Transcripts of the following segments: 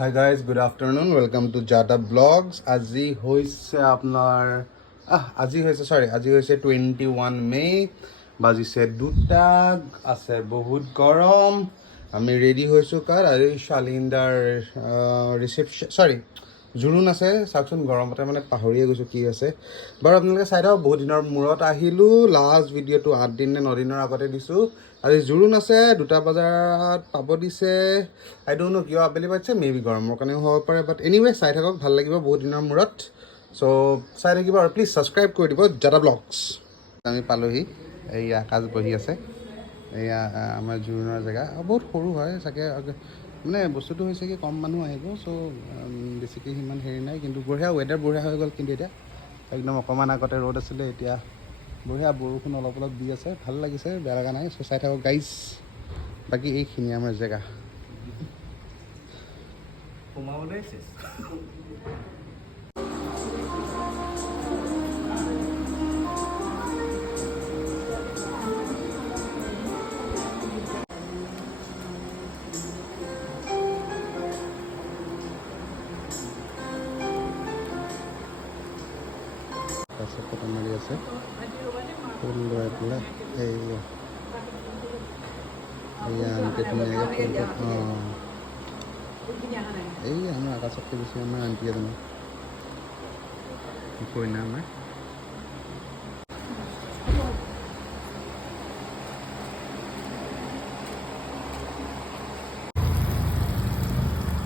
Hi guys, good afternoon. Welcome to Jada Vlogs. আজি হৈছে 21 মে বাজিছে 2টা আছে বহুত গৰম আমি ৰেডি হৈছোঁ কাৰ আৰু শালিন্দাৰ ৰিসেপশন জুৰুন আছে চাওকচোন গৰমতে মানে পাহৰিয়ে গৈছোঁ কি আছে বাৰু আপোনালোকে চাই থাকক বহুত দিনৰ মূৰত আহিলোঁ লাষ্ট ভিডিঅ'টো 8 দিন নে 9 দিনৰ আগতে দিছোঁ আৰু জুৰুন আছে 2টা বজাত পাব দিছে আই ডোন্ট নো কিয় আবেলি পাইছে মেবি গৰমৰ কাৰণেও হ'ব পাৰে বাট এনিৱে চাই থাকক ভাল লাগিব বহুত দিনৰ মূৰত চ' চাই থাকিব আৰু প্লিজ ছাবস্ক্ৰাইব কৰি দিব জাদা ব্লগছ আমি পালোহি এই আকাশ বহি আছে এয়া আমাৰ জুৰুনৰ জেগা বহুত সৰু হয় চাগে মানে বস্তুটো হৈছে কি কম মানুহ আহিব চ' বেছিকৈ সিমান হেৰি নাই কিন্তু বঢ়িয়া ৱেডাৰ বঢ়িয়া হৈ গ'ল কিন্তু এতিয়া একদম অকণমান আগতে ৰ'দ আছিলে এতিয়া বঢ়িয়া বৰষুণ অলপ অলপ দি আছে ভাল লাগিছে বেয়া লগা নাই চ' চাই থাকক গাইজ বাকী এইখিনি আমাৰ জেগা তাৰপিছত ফটো মাৰি আছে ফুল লৈ পেলাই এইয়া আনকি ধুনীয়াকৈ ফুলটো এই আমাৰ আকাশতকৈ বেছি আমাৰ আন্টি এজনী কইনা আমাৰ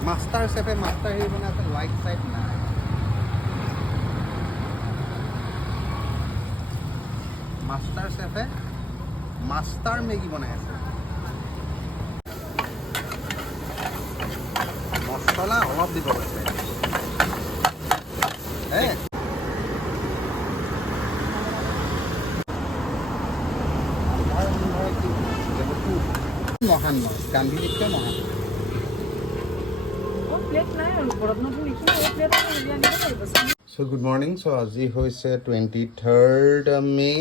মাষ্টাৰ চেফে মাষ্টাৰ হেৰি বনাই আছে লাইট চাইট নাই মাষ্টাৰ চেফে মাষ্টাৰ মেগী বনাই আছে মছলা অলপ দিব গৈছে মহান মাছ গান্ধীজিতকৈ মহান চ' গুড মৰ্ণিং চ' আজি হৈছে 23rd মে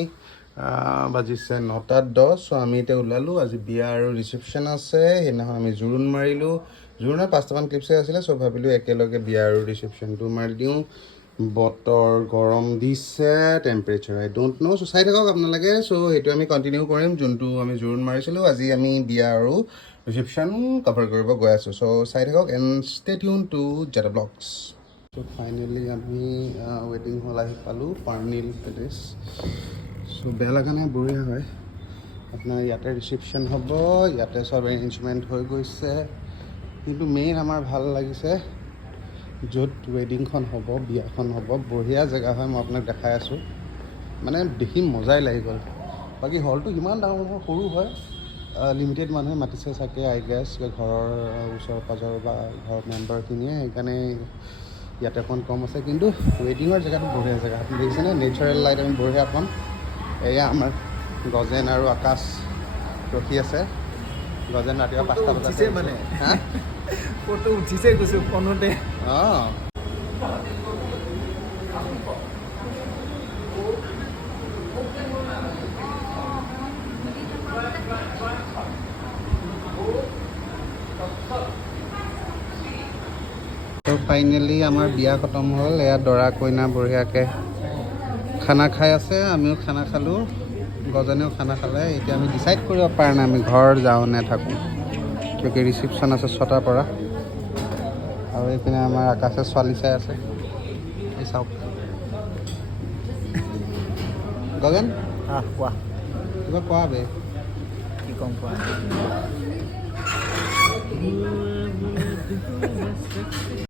বাজিছে 9:10 চ' আমি এতিয়া ওলালোঁ আজি বিয়া আৰু ৰিচেপশ্যন আছে সেইদিনাখন আমি জোৰোণ মাৰিলোঁ জোৰোণত 5টামান ক্লিপছে আছিলে চ' ভাবিলোঁ একেলগে বিয়া আৰু ৰিচেপশ্যনটো মাৰি দিওঁ বতৰ গৰম দিছে টেম্পাৰেচাৰ আই ডোণ্ট ন' চ' চাই থাকক আপোনালোকে চ' সেইটো আমি কণ্টিনিউ কৰিম যোনটো আমি জোৰোণ মাৰিছিলোঁ আজি আমি বিয়া আৰু ৰিচেপশ্যন কভাৰ কৰিব গৈ আছোঁ চ' চাই থাকক এণ্ড ষ্টে টিউন টু জাদা ব্লগছ চ' ফাইনেলি আমি ৱেডিং হল আহি পালোঁ পাৰ্নিল পেলেচ চ' বেয়া লগা নাই বঢ়িয়া হয় আপোনাৰ ইয়াতে ৰিচেপশ্যন হ'ব ইয়াতে চব এৰেঞ্জমেণ্ট হৈ গৈছে কিন্তু মেইন আমাৰ ভাল লাগিছে য'ত ৱেডিংখন হ'ব বিয়াখন হ'ব বঢ়িয়া জেগা হয় মই আপোনাক দেখাই আছোঁ মানে দেখি মজাই লাগি গ'ল বাকী হলটো ইমান ডাঙৰ নহয় সৰু হয় লিমিটেড মানুহে মাতিছে চাগে আই গেছ ঘৰৰ ওচৰ পাজৰ বা ঘৰৰ মেম্বাৰখিনিয়ে সেইকাৰণে ইয়াতে অকণ কম আছে কিন্তু ৱেডিঙৰ জেগাটো বঢ়িয়া জেগা আপুনি দেখিছেনে নেচাৰেল লাইট আমি বঢ়িয়া পাম এয়া আমাৰ গজেন আৰু আকাশ ৰখি আছে গজেন ৰাতিপুৱা 5টা বজাত মানে হা ফটো উঠিছে কৈছোঁ ফোনতে অঁ তো ফাইনেলি আমাৰ বিয়া খতম হ'ল এয়া দৰা কইনা বঢ়িয়াকৈ খানা খাই আছে আমিও খানা খালোঁ গজনেও খানা খালে এতিয়া আমি ডিচাইড কৰিব পৰা নাই আমি ঘৰ যাওঁ নে থাকোঁ কিয় ৰিচিপশ্যন আছে 6টাৰ পৰা আৰু এইপিনে আমাৰ আকাশে ছোৱালী চাই আছে এই চাওক গগন কোৱা কিবা কোৱা বে কি ক'ম কোৱা